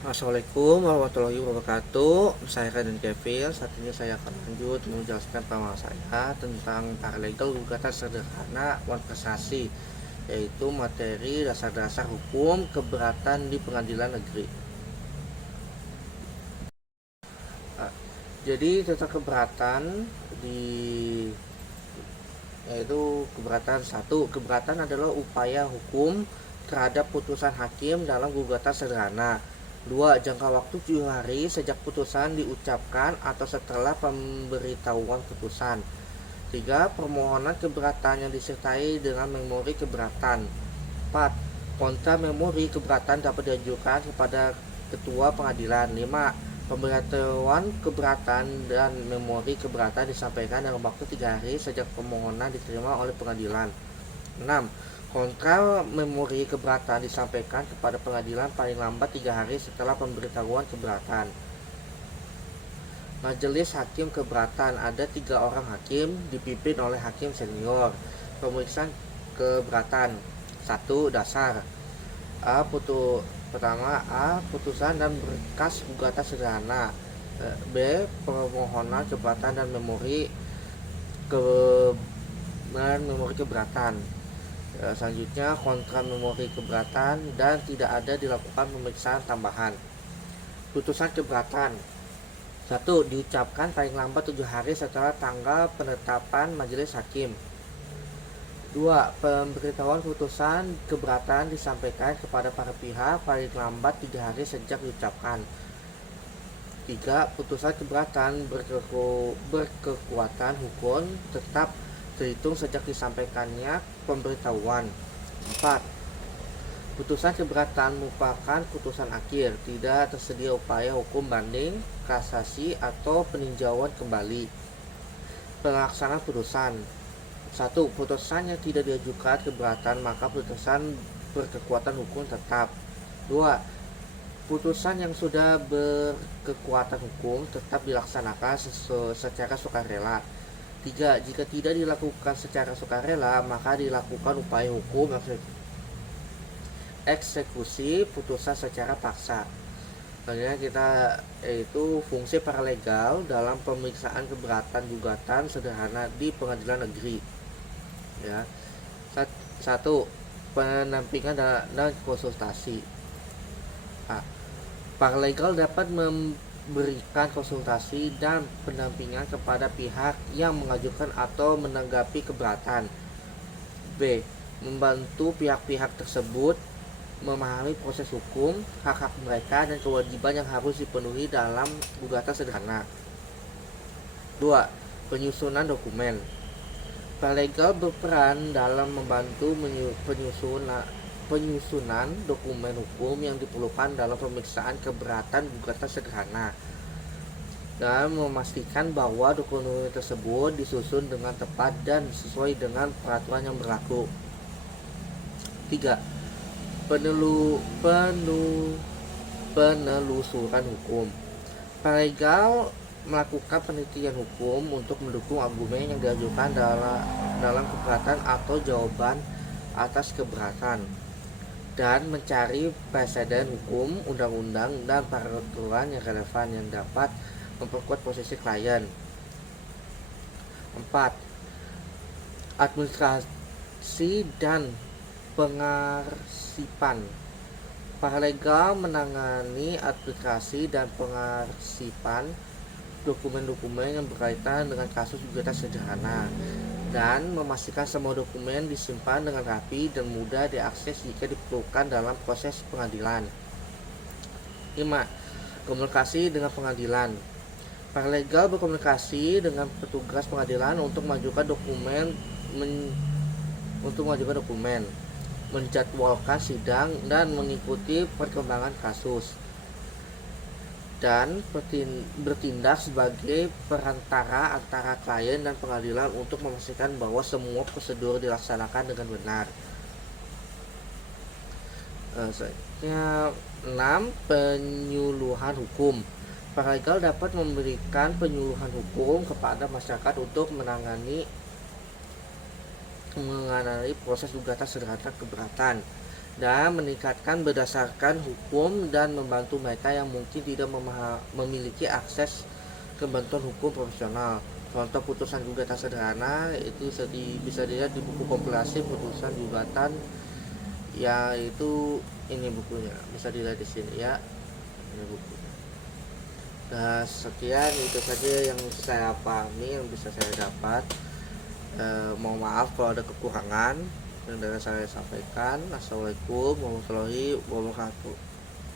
Assalamualaikum warahmatullahi wabarakatuh. Saya Raden Kevin. Saat ini saya akan lanjut menjelaskan pemahaman saya tentang paralegal gugatan sederhana wan kasasi, yaitu materi dasar-dasar hukum keberatan di pengadilan negeri. Ah, Jadi tentang keberatan di yaitu keberatan satu, keberatan adalah upaya hukum terhadap putusan hakim dalam gugatan sederhana. Dua, jangka waktu 7 hari sejak putusan diucapkan atau setelah pemberitahuan putusan. Tiga, permohonan keberatan yang disertai dengan memori keberatan. Empat, kontra memori keberatan dapat diajukan kepada ketua pengadilan. Lima, pemberitahuan keberatan dan memori keberatan disampaikan dalam waktu 3 hari sejak permohonan diterima oleh pengadilan. 6. Kontra memori keberatan disampaikan kepada pengadilan paling lambat 3 hari setelah pemberitahuan keberatan. Majelis Hakim Keberatan ada 3 orang hakim dipimpin oleh hakim senior. Pemeriksaan keberatan. 1. Dasar. Pertama, putusan dan berkas gugatan sederhana. B. Permohonan keberatan dan memori keberatan. Selanjutnya, kontra memori keberatan dan tidak ada dilakukan pemeriksaan tambahan. Putusan keberatan. 1. Diucapkan paling lambat 7 hari setelah tanggal penetapan majelis hakim. 2. Pemberitahuan putusan keberatan disampaikan kepada para pihak paling lambat 3 hari sejak diucapkan. 3. Putusan keberatan berkekuatan hukum tetap terhitung sejak disampaikannya pemberitahuan. 4. Putusan keberatan merupakan putusan akhir, tidak tersedia upaya hukum banding, kasasi, atau peninjauan kembali. Pelaksanaan putusan. 1. Putusan yang tidak diajukan keberatan maka putusan berkekuatan hukum tetap. 2. Putusan yang sudah berkekuatan hukum tetap dilaksanakan secara sukarela. 3. Jika tidak dilakukan secara sukarela maka dilakukan upaya hukum eksekusi putusan secara paksa. Selanjutnya kita yaitu fungsi paralegal dalam pemeriksaan keberatan gugatan sederhana di pengadilan negeri. Ya. 1. Pendampingan dan konsultasi. Paralegal dapat memberikan konsultasi dan pendampingan kepada pihak yang mengajukan atau menanggapi keberatan. B. Membantu pihak-pihak tersebut memahami proses hukum, hak-hak mereka, dan kewajiban yang harus dipenuhi dalam gugatan sederhana. 2. Penyusunan dokumen. Paralegal berperan dalam membantu penyusunan dokumen hukum yang diperlukan dalam pemeriksaan keberatan gugatan sederhana dan memastikan bahwa dokumen tersebut disusun dengan tepat dan sesuai dengan peraturan yang berlaku. 3. Penelusuran hukum. Paralegal melakukan penelitian hukum untuk mendukung argumen yang diajukan dalam keberatan atau jawaban atas keberatan dan mencari preseden hukum, undang-undang, dan peraturan yang relevan yang dapat memperkuat posisi klien. 4. Administrasi dan pengarsipan. Paralegal menangani administrasi dan pengarsipan dokumen-dokumen yang berkaitan dengan kasus gugatan sederhana dan memastikan semua dokumen disimpan dengan rapi dan mudah diakses jika diperlukan dalam proses pengadilan. 5. Komunikasi dengan pengadilan. Paralegal berkomunikasi dengan petugas pengadilan untuk mengajukan dokumen, menjadwalkan sidang dan mengikuti perkembangan kasus, dan bertindak sebagai perantara antara klien dan pengadilan untuk memastikan bahwa semua prosedur dilaksanakan dengan benar. 6. Penyuluhan hukum. Paralegal dapat memberikan penyuluhan hukum kepada masyarakat untuk mengenai proses gugatan sederhana keberatan dan meningkatkan berdasarkan hukum dan membantu mereka yang mungkin tidak memiliki akses ke bantuan hukum profesional. Contoh putusan gugatan sederhana itu bisa dilihat di buku kompilasi putusan gugatan, yaitu ini bukunya, bisa dilihat di sini ya, ini bukunya. Nah, sekian itu saja yang saya pahami, yang bisa saya dapat. Mohon maaf kalau ada kekurangan yang dapat saya sampaikan. Assalamualaikum warahmatullahi wabarakatuh.